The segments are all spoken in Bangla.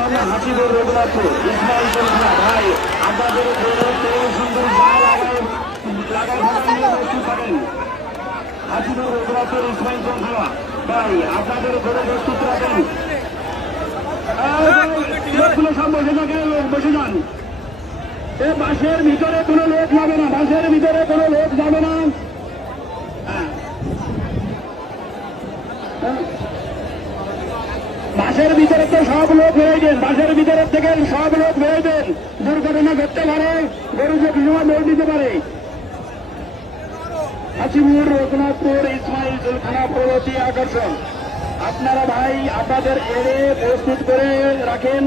রাখেন হাসিপুর রঘুনাথপুর ইসমাইল চন্দ্রা ভাই আপনাদের সুন্দর থাকেন হাসিপুর রঘুনাথপুর ইসমাইল চন্দ্রা ভাই আপনাদের ঘরে প্রস্তুত রাখেন। সব বসে থাকে, লোক বসে যান। বাসের ভিতরে কোনো লোক যাবে না, বাসের ভিতরে কোনো লোক যাবে না। বাসের ভিতরে তো সব লোক বেরোয় দেন, বাসের ভিতরে থেকে সব লোক বেরোয় দেন। দুর্ঘটনা ঘটতে পারে, গরু যে সময় দৌড় দিতে পারে। হাসিপুর রঘুনাথপুর ইসমাইল জুলখানা প্রগতি আকর্ষণ আপনারা ভাই আপনাদের এড়ে প্রস্তুত করে রাখেন।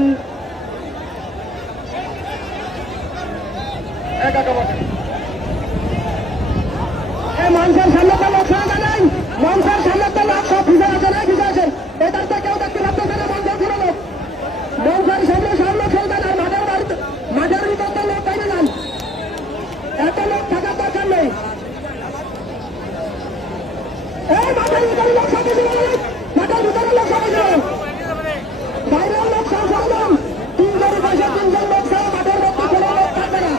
মানুষের সামনে তো লোক সংখ্যা নেই, মানুষের সামনে তো লোক সব ভিজে আছে না, ভিজে আছেন এটার তো কেউ দেখতে পাচ্ছে না। মানুষের পুরো লোক মানুষের সামনে সব লোক সংখ্যা নেই, মাঝের ভিতর তো লোক বাইরে যান, এত লোক থাকার দরকার নেই। এই মাঠের ভিতরে লোক সব বেশি, মাঠের ভিতরে লোক সব বেশি, বাইরের লোক সব সামলাম। 3 জন পাশে 3 জন লোক সহ মাঠের মধ্যে কোনো লোক থাকবে না।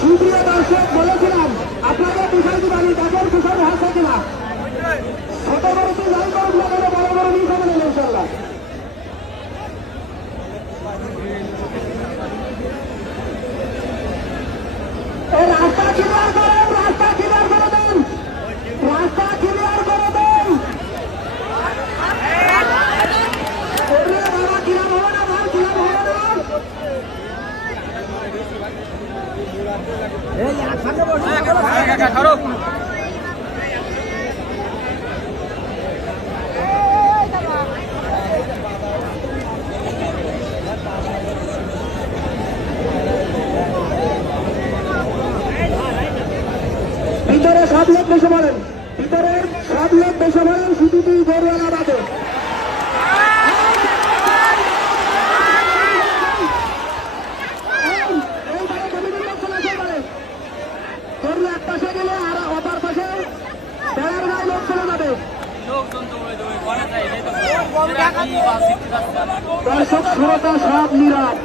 সুপ্রিয় দর্শক বলেছিলাম আপনাদের বিষয়টি বাড়ি তাদের বিষয় হাসে কিনা, ছোট বড় তো যাই করুন না কেন, বড় বড় নিয়ে যাবেন ইনশাল্লাহ। এই রাস্তা ক্লিয়ার করেন, রাস্তা ক্লিয়ার করে দেন, রাস্তা ক্লিয়ার করে দেন। বাবা কিরাম হবে না, ভাই কিরাম হবে না। ভিতরে সব লোক বসে পড়েন, ভিতরে সব লোক বসে পড়েন, শুধু তুই গরুওয়ালা বাদে। এক পাশে গেলে আর অপার পাশে বেড়ার গায়ে লোক চলে যাবে। দর্শক শ্রোতা সব নীরব।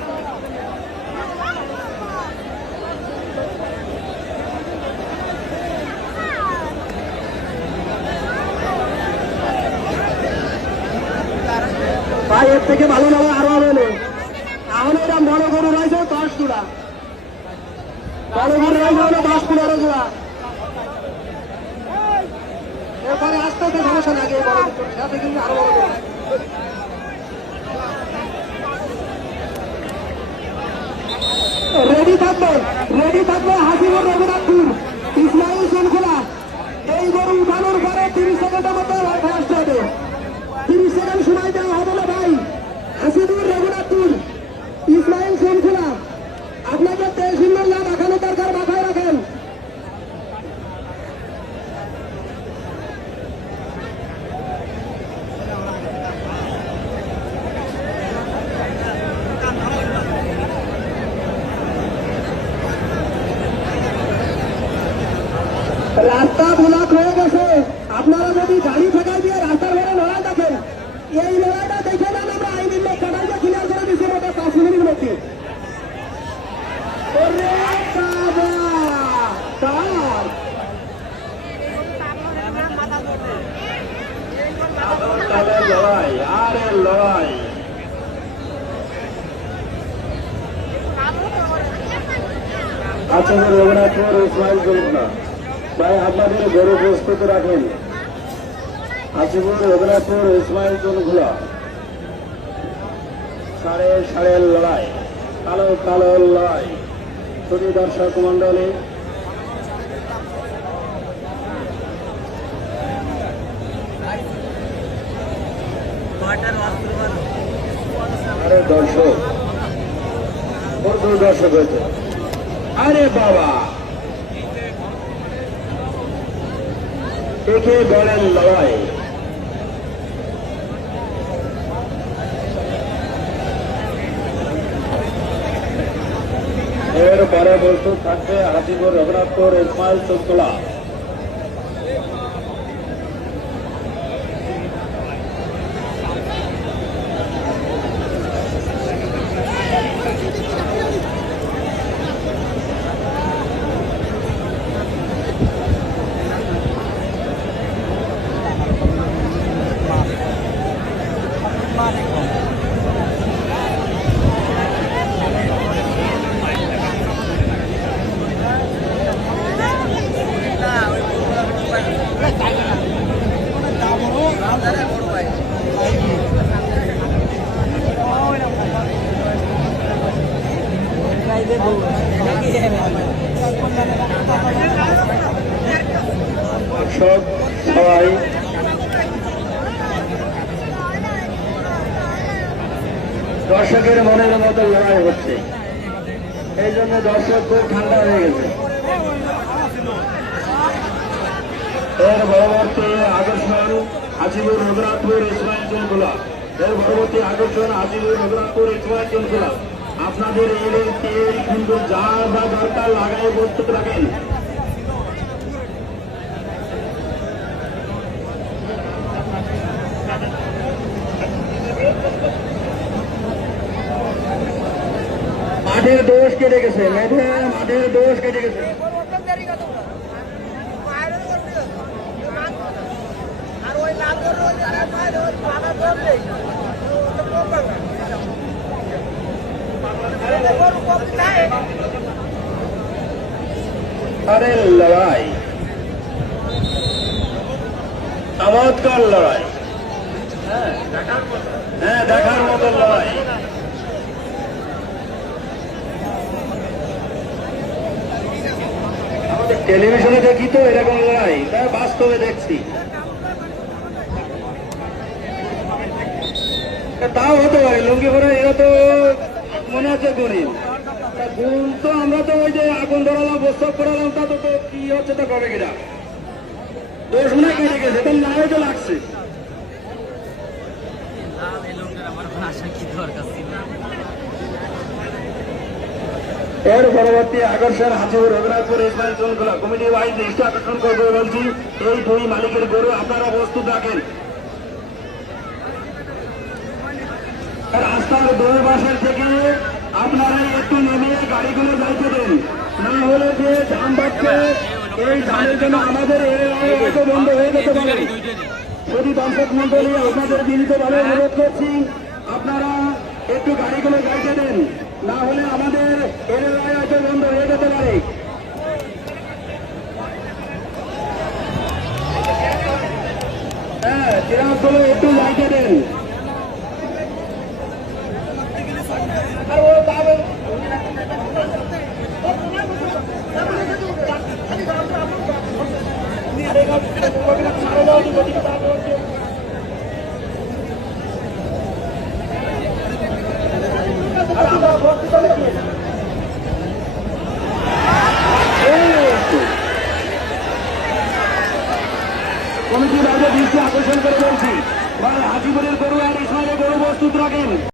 ভাই এর থেকে ভালো ভালো আরো হবে, তাহলে এরকম বড় গরু রয়েছে 10 জোড়া, বড় গরু রয়েছে হলো 10-15 জোড়া। এরপরে আসতে হতে সমস্যা না, আগে বড় সাথে কিন্তু আরো বড় গরু। রেডি থাকবে হাসিপুর রঘুনাথপুর ইসমাইল শৃঙ্খলা। এই গরু উঠানোর পরে 30 সেকেন্ডের মধ্যে আসতে হবে, 30 সেকেন্ড সময় দেওয়া হবে না ভাই। হাসিপুর রঘুনাথপুর ইসমাইল শৃঙ্খলা আপনাকে 23 নম্বর না দেখানো দরকার, মাথায় রাখেন। রাস্তা ব্লক হয়ে গেছে, আপনারা যদি গাড়ি ঠেকাই দিয়ে রাস্তার ঘরে লড়াই দেখেন, এই লড়াইটা দেখে যান। আমরা আইনের লোক কাটাইতে ক্লিয়ার করে দিচ্ছি মোটে 5 মিনিটের মধ্যে। লড়াই আরে লড়াই আচ্ছা রঘুনাথপুর ইসমাইল চলুন না ভাই, আপনাদের গরু প্রস্তুত রাখেন। হাসিপুর রঘুনাথপুর ইসমাইল চুনখোলা সাড়ে লড়াই, কালো লড়াই। শুধু দর্শক মন্ডলী, আরে দর্শক, প্রচুর দর্শক হয়েছে। আরে বাবা, দেখে বলেন লড়াই। এরপরে প্রস্তুত থাকবে হাসিপুর রঘুনাথপুর ইসমাইল চুনখোলা। দর্শক সবাই দর্শকের মনের মতো লড়াই হচ্ছে, এই জন্য দর্শক খুব ঠান্ডা হয়ে গেছে। এর পরবর্তী আকর্ষণ হাসিপুর রঘুনাথপুর ইসমাইল চুনখোলা। এর পরবর্তী আকর্ষণ হাসিপুর রঘুনাথপুর ইসমাইল চুনখোলা। আপনাদের এই তেল কিন্তু যা যা দরকার লাগাই প্রস্তুত রাখেন। মাঠের দোষ কেটে গেছে, মাঠের দোষ কেটে গেছে। আরে লড়াই, চমৎকার লড়াই, হ্যাঁ দেখার মতো লড়াই। আমাদের টেলিভিশনে দেখি তো এরকম লড়াই, তাই বাস্তবে দেখছি। তাও হতে পারে লুঙ্গি পরে, এরা তো মনে হচ্ছে গরিব। গুণ তো আমরা তো ওই যে আগুন ধরালাম, প্রস্তাব করালাম, তা তো কি হচ্ছে তা কবে কিনা দোষ মনে কেটে গেছে, তার নাও তো লাগছে। এর পরবর্তী আকর্ষণ হাসিপুর রঘুনাথপুর ইসমাইল চুনখোলা। কমিটি ওয়াইজ দৃষ্টি আকর্ষণ করবে বলছি, এই দুই মালিকের গরু আপনারা প্রস্তুত রাখেন। রাস্তার দুই পাশের থেকে আপনারা একটু নেমে গাড়িগুলো যাইতে দেন, না হলে যে জাম বাড়ছে, এই জামের জন্য আমাদের হয়তো বন্ধ হয়ে যেতে পারে। যদি দর্শক মন্ডলী আপনাদের বিনীতভাবে অনুরোধ করছি, আপনারা একটু গাড়িগুলো যাইতে দেন, না হলে আমাদের এলাকায় হয়তো বন্ধ হয়ে যেতে পারে। হ্যাঁ, ট্রাকগুলো একটু যাইতে দেন। কমিটির বাইরে দৃষ্টি আকর্ষণ করে বলছি, হাজিপুরের গরু আর ইসমাইলের গরু প্রস্তুত রাখেন।